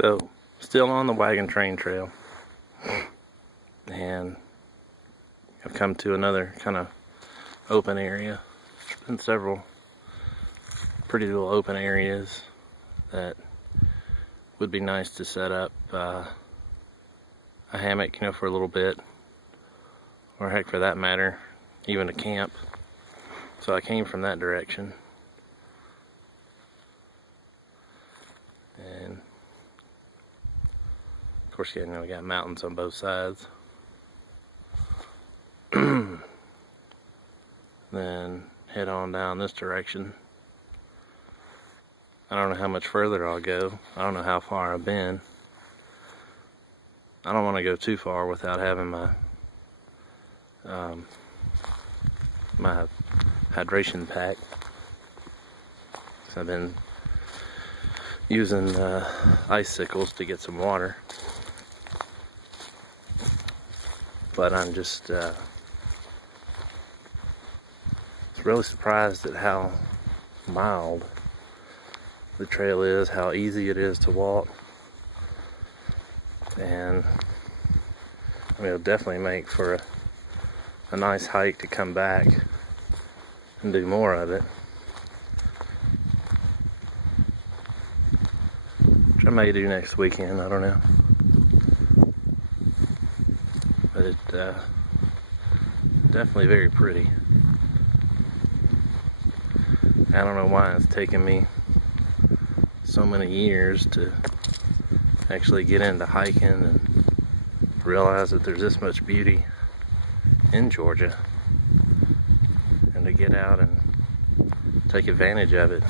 So, still on the Wagon Train Trail, and I've come to another kind of open area. There's been several pretty little open areas that would be nice to set up a hammock, for a little bit, or heck, for that matter, even a camp. So I came from that direction. And of course, we got mountains on both sides. Then head on down this direction. I don't know how much further I'll go. I don't know how far I've been. I don't want to go too far without having my my hydration pack. So I've been using icicles to get some water, but I'm just really surprised at how mild the trail is, how easy it is to walk, and it'll definitely make for a nice hike to come back and do more of it, which I may do next weekend. I don't know, but it's definitely very pretty. I don't know why it's taken me so many years to actually get into hiking and realize that there's this much beauty in Georgia, and to get out and take advantage of it.